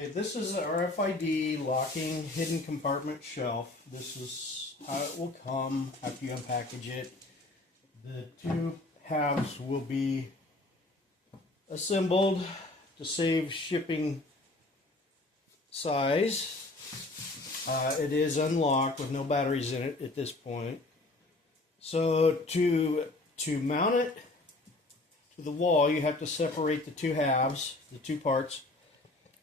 Okay, this is an RFID locking hidden compartment shelf. This is how it will come after you unpackage it. The two halves will be assembled to save shipping size. It is unlocked with no batteries in it at this point. So to mount it to the wall, you have to separate the two halves, the two parts,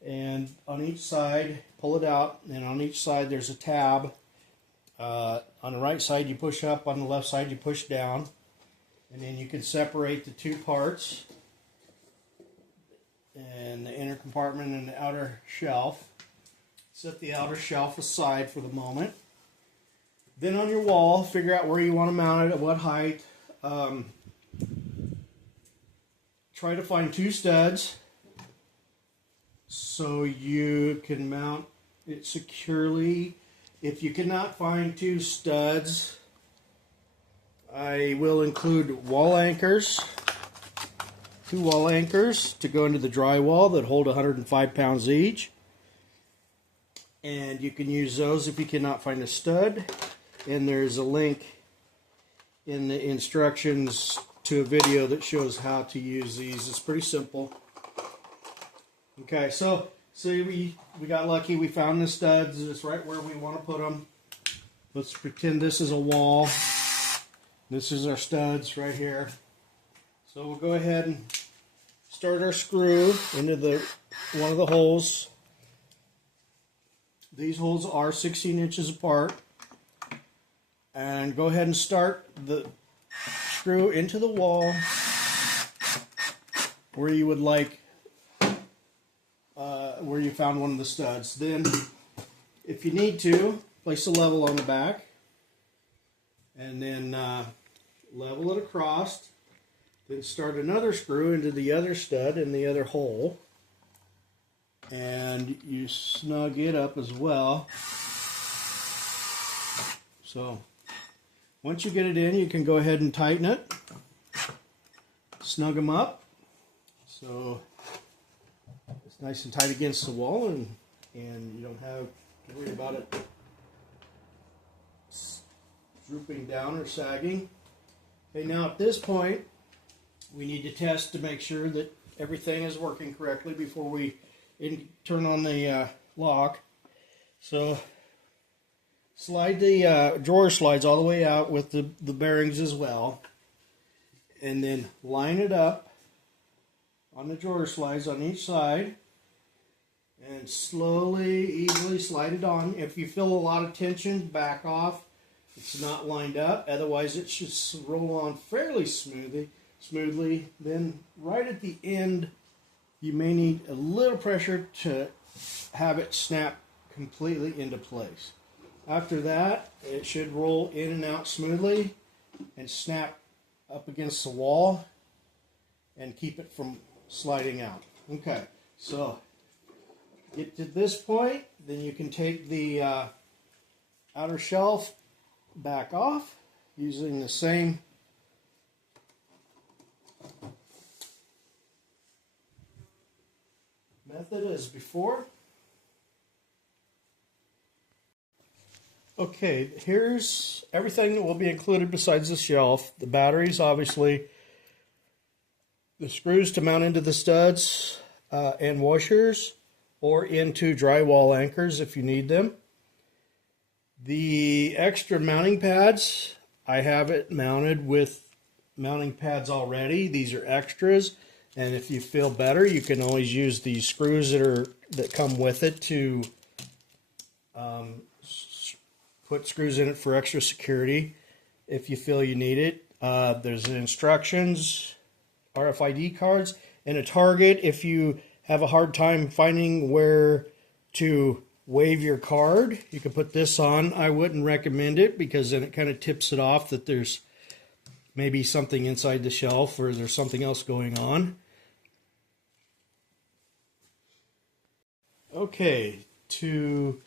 and on each side pull it out, and on each side there's a tab. On the right side you push up, on the left side you push down, and then you can separate the two parts and the inner compartment and the outer shelf. Set the outer shelf aside for the moment. Then on your wall, figure out where you want to mount it, at what height. Try to find two studs so you can mount it securely. If you cannot find two studs, I will include wall anchors. 2 wall anchors to go into the drywall that hold 105 pounds each. And you can use those if you cannot find a stud. And there's a link in the instructions to a video that shows how to use these. It's pretty simple. Okay, so we got lucky. We found the studs. It's right where we want to put them. Let's pretend this is a wall. This is our studs right here. So we'll go ahead and start our screw into one of the holes. These holes are 16 inches apart. And go ahead and start the screw into the wall where you would like, where you found one of the studs. Then, if you need to, place a level on the back, and then level it across. Then start another screw into the other stud in the other hole, and you snug it up as well. So once you get it in, you can go ahead and tighten it, snug them up so it's nice and tight against the wall, and you don't have to worry about it drooping down or sagging. Okay, now at this point we need to test to make sure that everything is working correctly before we turn on the lock. So slide the drawer slides all the way out with the bearings as well, and then line it up on the drawer slides on each side, and slowly, easily slide it on. If you feel a lot of tension, back off. It's not lined up, otherwise it should roll on fairly smoothly. Then right at the end you may need a little pressure to have it snap completely into place. After that, it should roll in and out smoothly and snap up against the wall and keep it from sliding out. Okay, so get to this point, then you can take the outer shelf back off using the same method as before. Okay, here's everything that will be included besides the shelf. The batteries, obviously, the screws to mount into the studs and washers, or into drywall anchors if you need them. The extra mounting pads, I have it mounted with mounting pads already. These are extras, and if you feel better, you can always use these screws that come with it to put screws in it for extra security if you feel you need it. There's the instructions, RFID cards, and a target if you have a hard time finding where to wave your card. You can put this on. I wouldn't recommend it because then it kind of tips it off that there's maybe something inside the shelf or there's something else going on. Okay, to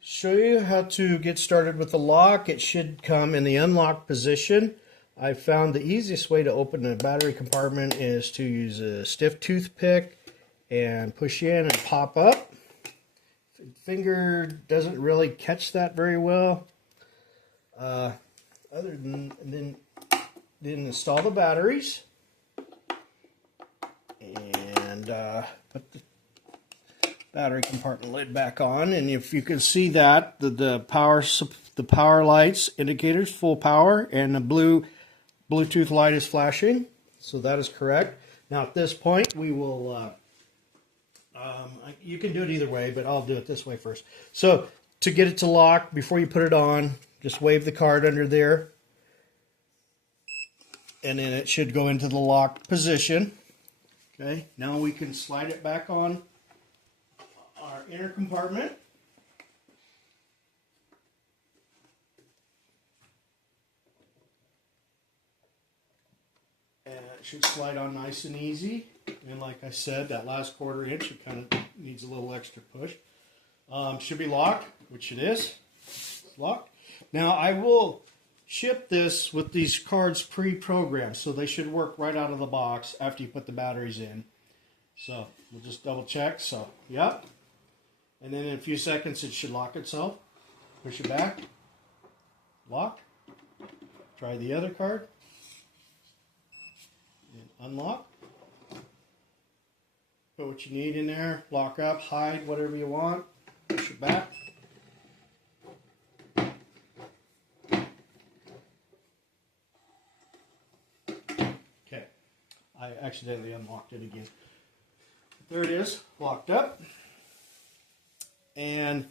show you how to get started with the lock, it should come in the unlock position. I found the easiest way to open the battery compartment is to use a stiff toothpick and push in and pop up. finger doesn't really catch that very well. Other than then install the batteries and put the battery compartment lid back on. And if you can see that the power lights indicators full power, and the blue Bluetooth light is flashing, so that is correct. Now at this point we will. You can do it either way, but I'll do it this way first. So to get it to lock, before you put it on, just wave the card under there, and then it should go into the lock position. Okay, now we can slide it back on our inner compartment. And it should slide on nice and easy. And like I said, that last 1/4 inch, it kind of needs a little extra push. Should be locked, which it is. It's locked. Now I will ship this with these cards pre-programmed, so they should work right out of the box after you put the batteries in. So we'll just double check. So, yep. And then in a few seconds it should lock itself. Push it back. Lock. Try the other card. And unlock. Put what you need in there. Lock up, hide, whatever you want. Push it back. Okay. I accidentally unlocked it again. There it is, locked up. And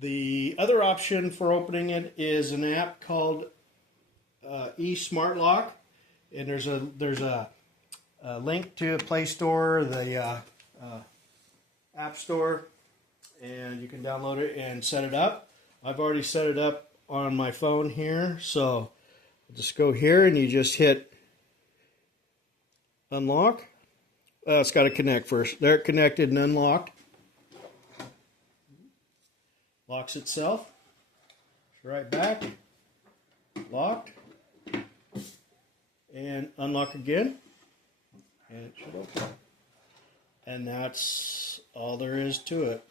the other option for opening it is an app called eSmart Lock, and there's a link to a Play Store, the App Store, and you can download it and set it up. I've already set it up on my phone here, so just go here and you just hit unlock. It's got to connect first. There, it connected and unlocked. Locks itself. Right back. Locked. And unlock again. And it should open. And that's all there is to it.